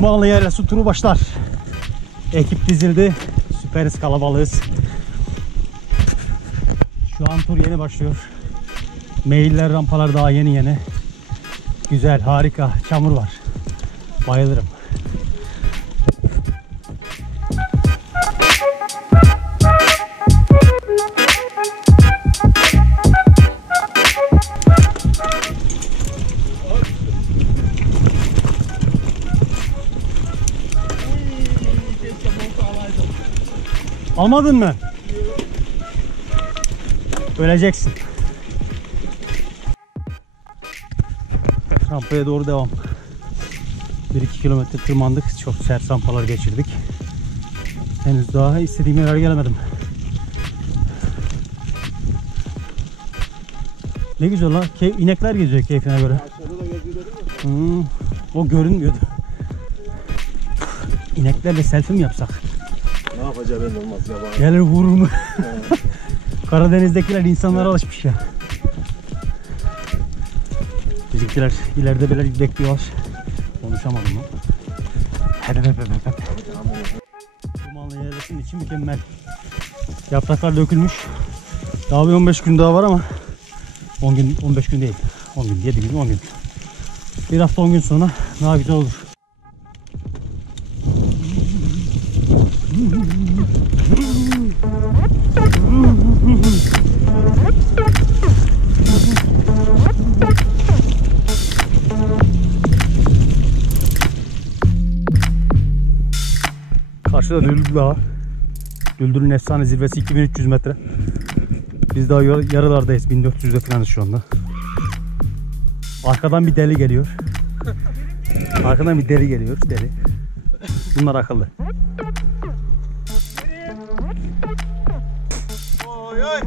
Dumanlı Yaylası turu başlar. Ekip dizildi. Süperiz, kalabalığız. Şu an tur yeni başlıyor. Meyiller, rampalar daha yeni. Güzel, harika. Çamur var. Bayılırım. Almadın mı? Öleceksin. Rampaya doğru devam. 1-2 kilometre tırmandık. Çok sert rampalar geçirdik. Henüz daha istediğim yere gelemedim. Ne güzel lan. İnekler geziyor keyfine göre. O görünmüyordu. İneklerle selfie mi yapsak? Ne yapacağı belli olmaz ya. Gelir vurur mu? Karadeniz'dekiler insanlara alışmış ya. Bizimkiler ileride böyle bekliyorlar. Konuşamadım lan. Dumanlı Yaylası'nın içi mükemmel. Yapraklar dökülmüş. Daha bir 15 gün daha var ama 10 gün, 15 gün değil. 10 gün, 7 gün, 10 gün. Bir hafta 10 gün sonra daha güzel olur. Karşıda Düldül Dağı. Düldül'ün efsane zirvesi 2300 metre. Biz daha yarılardayız. 1400'de falanız şu anda. Arkadan bir deli geliyor. Arkadan bir deli geliyor. Deli. Bunlar akıllı. Oy oy.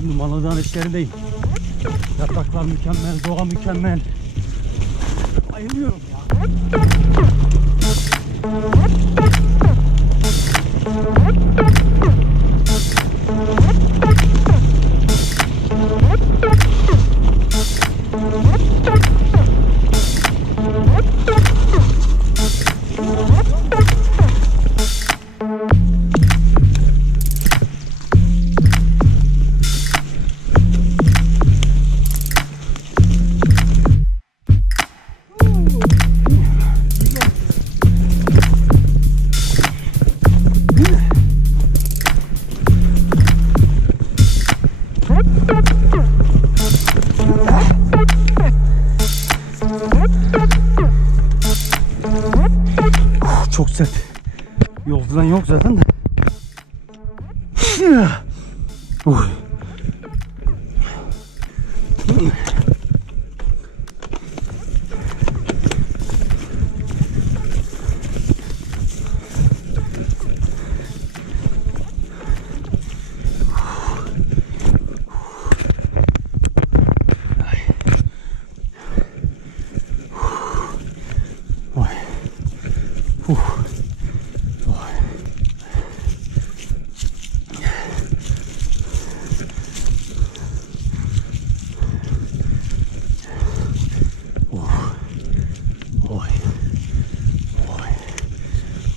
Şimdi Manavdağ'ın işlerindeyim. Yapraklar mükemmel, doğa mükemmel. Bayılıyorum ya. Çok sert. Yol falan yok zaten de.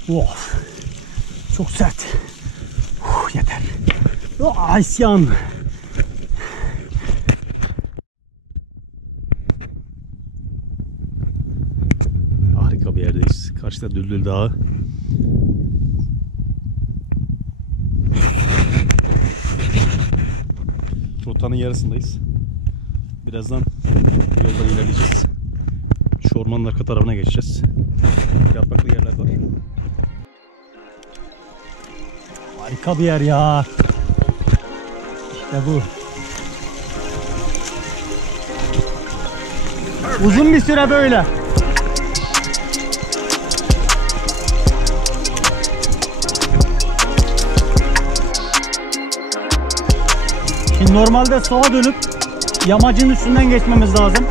Of, çok sert. Yeter. İsyan. Harika bir yerdeyiz. Karşıda Düldül Dağı. Rotanın yarısındayız. Birazdan yolda ilerleyeceğiz. Şu ormanın arka tarafına geçeceğiz. Yapraklı yerler var. Harika bir yer ya. İşte bu. Uzun bir süre böyle. Şimdi normalde sola dönüp yamacın üstünden geçmemiz lazım.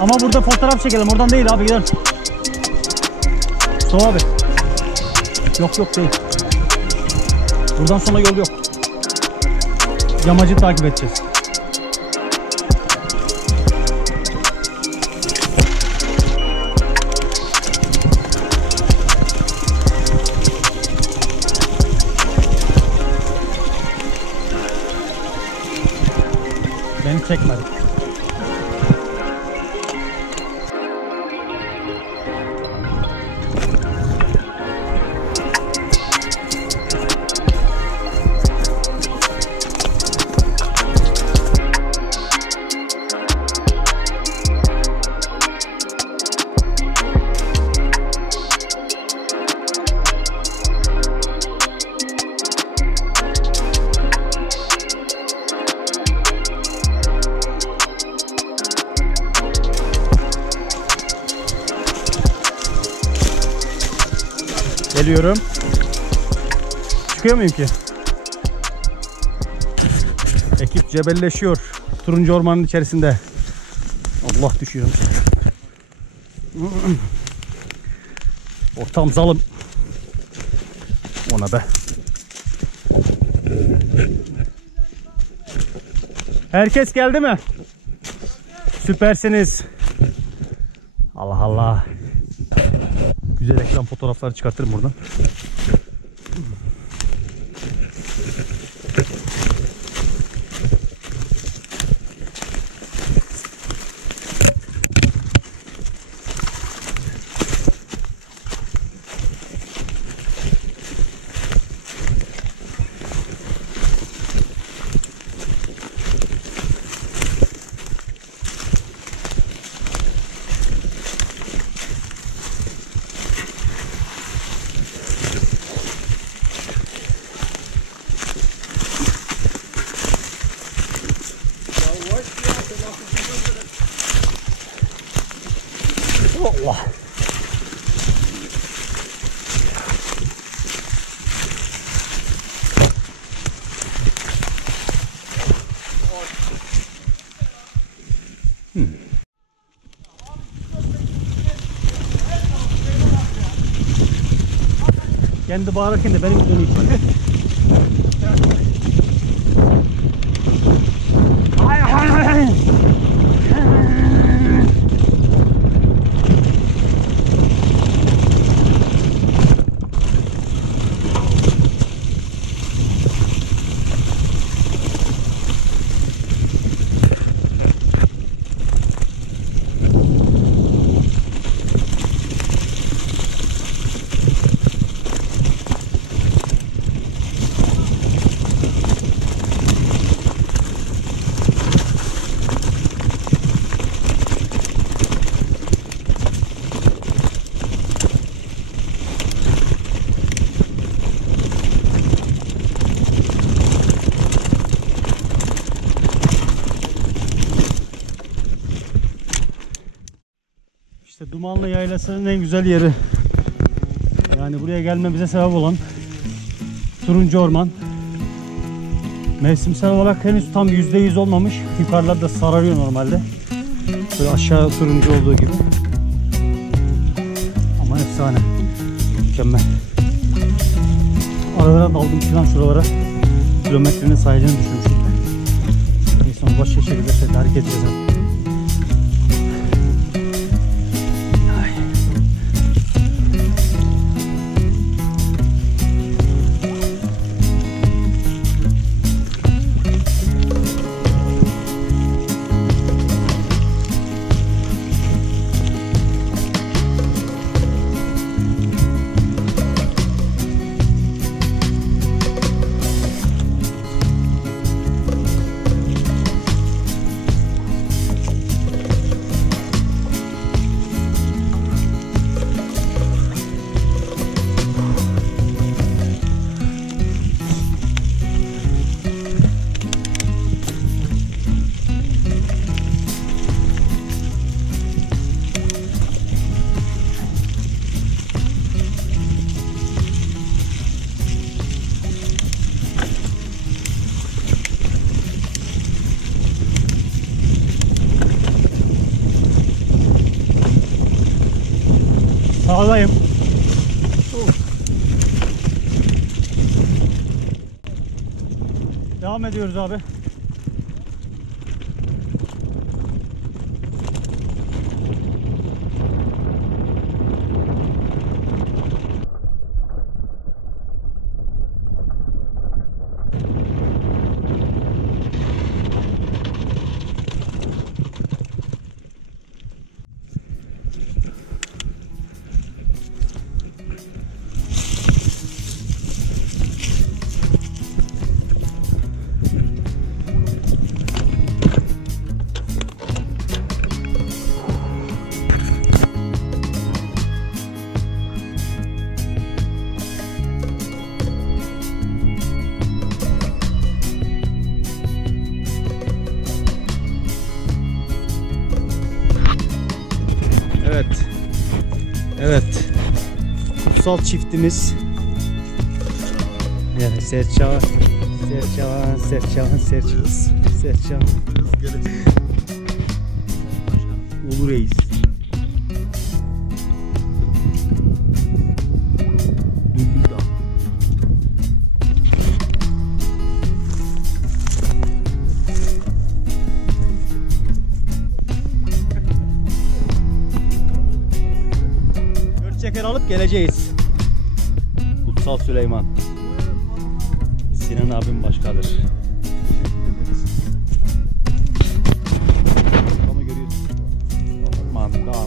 Ama burada fotoğraf çekelim. Oradan değil abi, gidelim. Sola abi. Yok değil. Buradan sonra yol yok. yamacı takip edeceğiz. Beni çekmedi. Geliyorum. Çıkıyor muyum ki? Ekip cebelleşiyor. Turuncu ormanın içerisinde. Allah, düşüyorum. Ortam zalim. Ona be. Herkes geldi mi? Süpersiniz. Allah Allah. Güzel ekran fotoğrafları çıkartırım buradan. Allah. Kendi bağırırken de benim dönüyor. Hay hay hay. İşte Dumanlı Yaylası'nın en güzel yeri. Yani buraya gelmemize sebep olan turuncu orman. Mevsimsel olarak henüz tam %100 olmamış. Yukarılarda sararıyor normalde. Böyle aşağı turuncu olduğu gibi. Ama efsane. Mükemmel. Aralara daldım falan şuralara. Kilometrenin sayacını düşürmüştüm. İnsan başka şekilde hareket edeceğiz. Sağdayım. Devam ediyoruz abi. Evet. Kutsal çiftimiz. Evet, Serçavan. Ulu Reis. Düldül Dağ. Çeker alıp geleceğiz. Kutsal Süleyman. Sinan abim başkadır. Onu görüyorsun.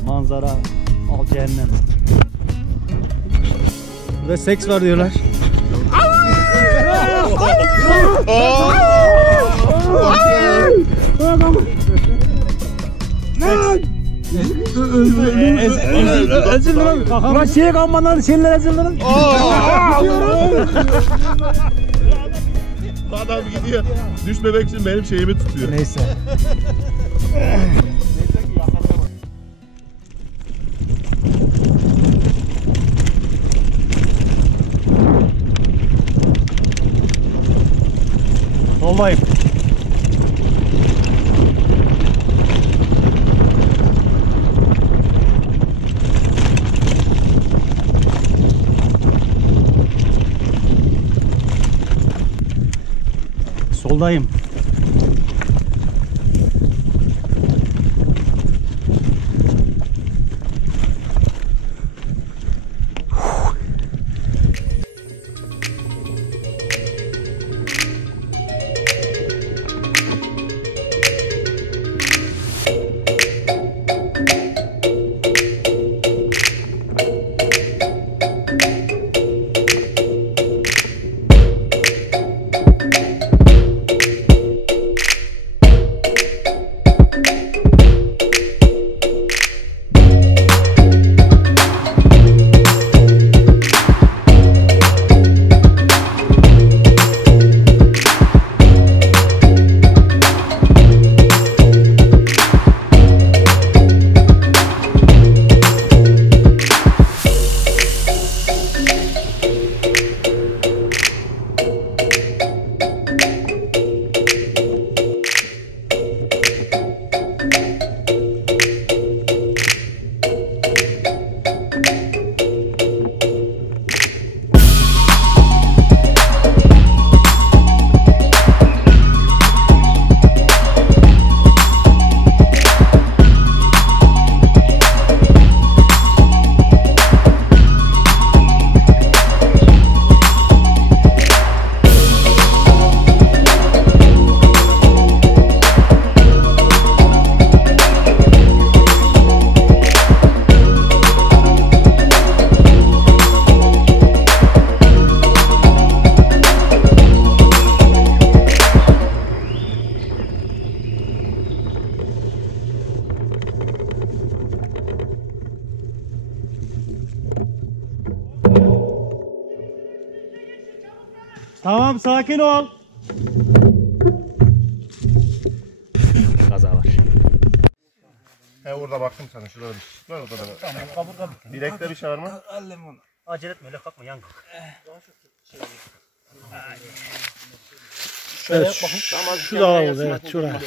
Manzara al cehennem. Burada seks var diyorlar. Ezildim. Ulan şey kalmadan şeyler ezildim. Adam gidiyor. Düşmemek için benim şeyimi tutuyor. Neyse. Soldayım. Soldayım. Tamam, sakin ol. Kaza var. He orada baktım sana şurada bir şey var orada da. Tamam kaburga. Direkte bir şey var mı? Hallem onu. Acele etme öyle kalkma yan kalk. Evet, şu da var orada, evet, şuraya.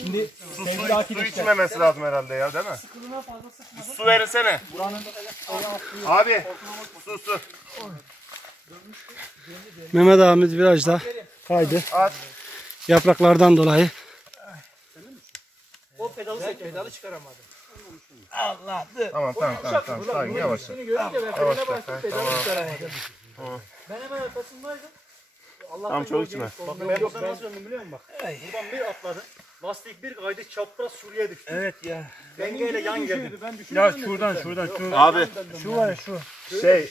Şimdi su içmemesi lazım herhalde ya, değil mi? Bir su verirsene. Abi su. Mehmet abimiz biraz da kaydı. At. Yapraklardan dolayı. O pedalı çıkaramadı. Tamam. Sakin yavaş. Seni görünce ben Yavaş. frene bastım, pedalı Tamam. çıkaramadım. Ben hemen arkasındaydım. Tamam çok içme. Bak ben buradan nasıl döndüm biliyor musun bak. Buradan bir atladım. Lastik bir kaydı, çapraz şuraya düştü. Evet ya. Dengeyle yan geldim. Ya şuradan. Abi Şu var ya şu. şey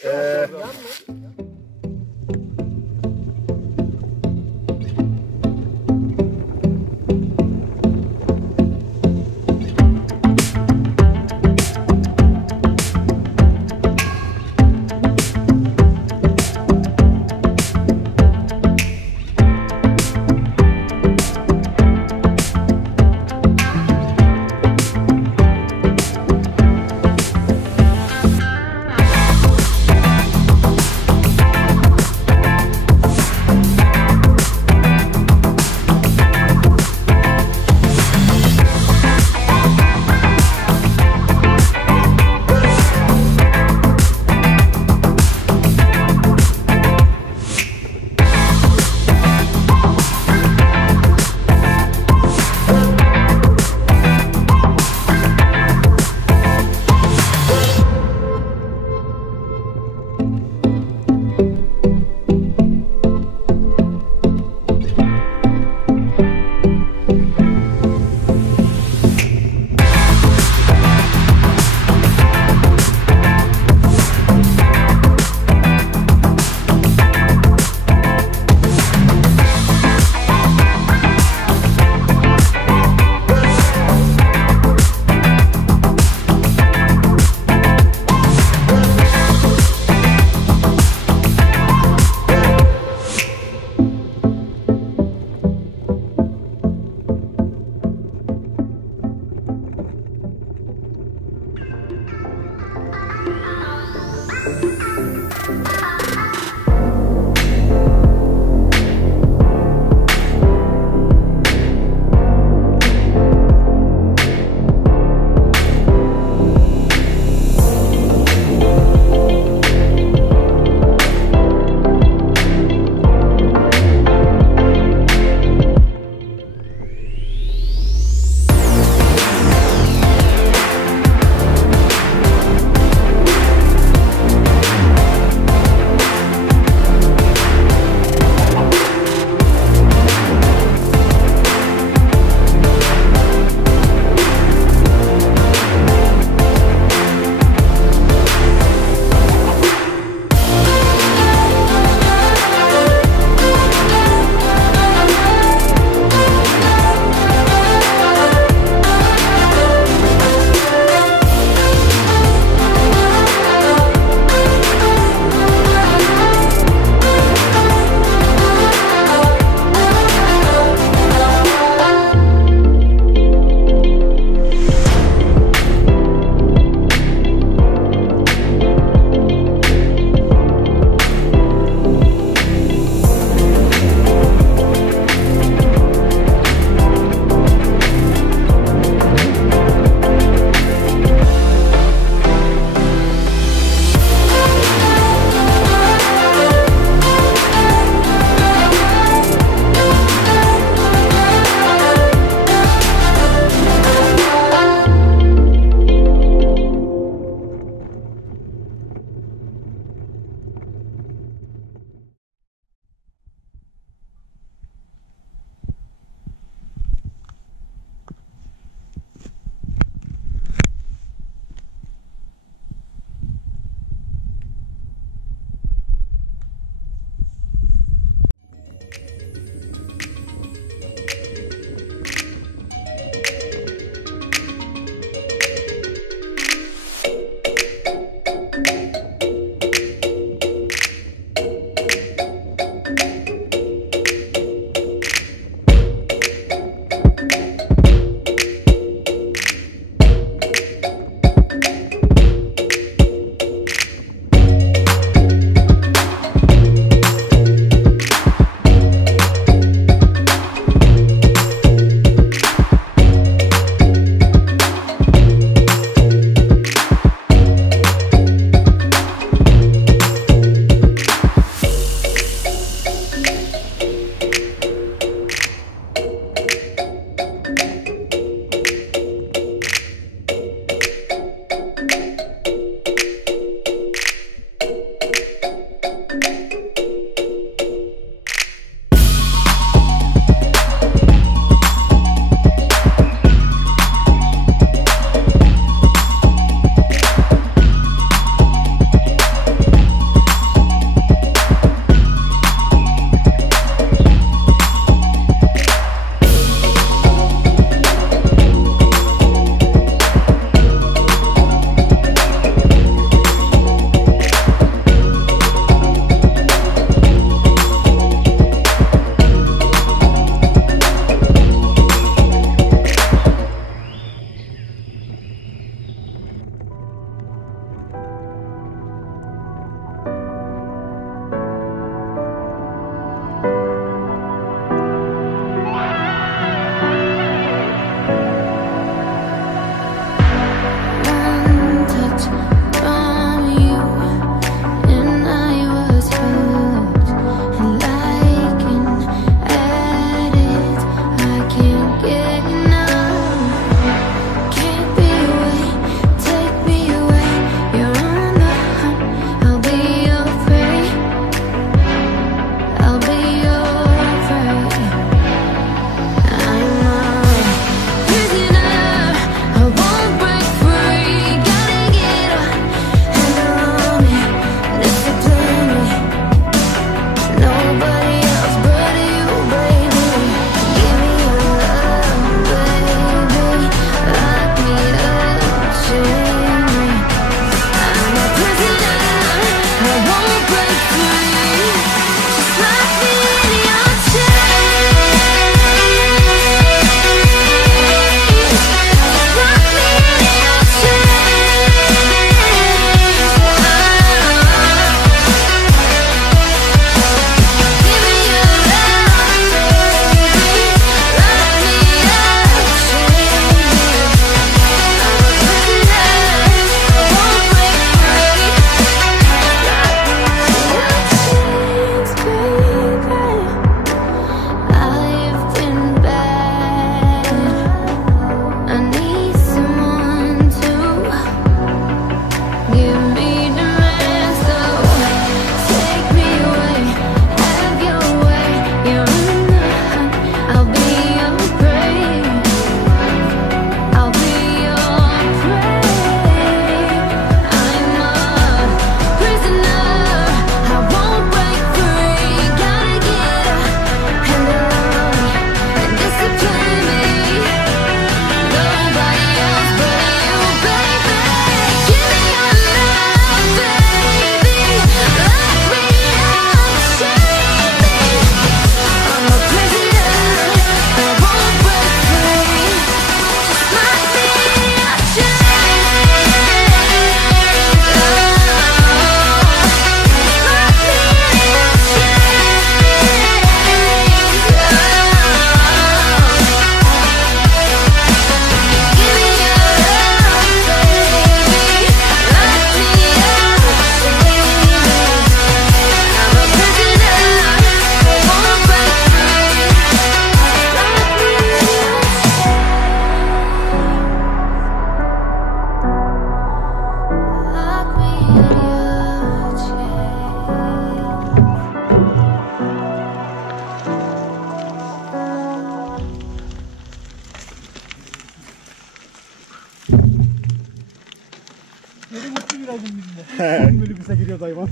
Minibüse giriyor hayvan.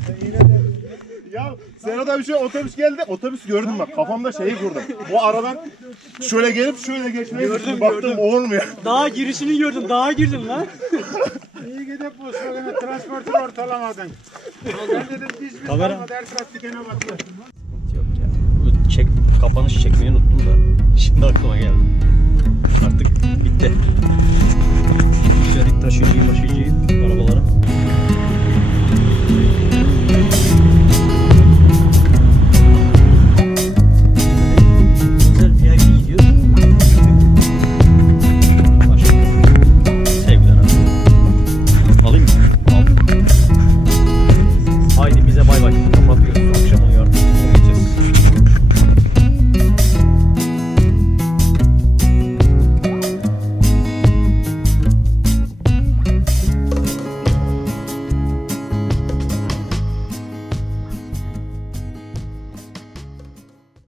Ya Serhat'a bir şey otobüs geldi. Otobüs gördüm bak. Kafamda şeyi kurdum. Bu aradan şöyle gelip şöyle geçmeye baktım olmuyor. Daha girişini gördüm. Daha girdim lan. İyi gidip bu sorunu transportör ortalamadın. Ben dedim biz Kamera. kalmadı, her taraf dikene baktı. Yok ya. Kapanış çekmeyi unuttum da. Şimdi aklıma geldi.